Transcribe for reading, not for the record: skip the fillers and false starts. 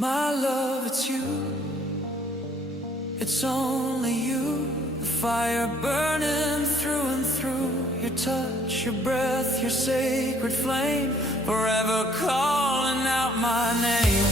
My love, it's you. It's only you. The fire burning through and through. Your touch, your breath, your sacred flame, forever calling out my name.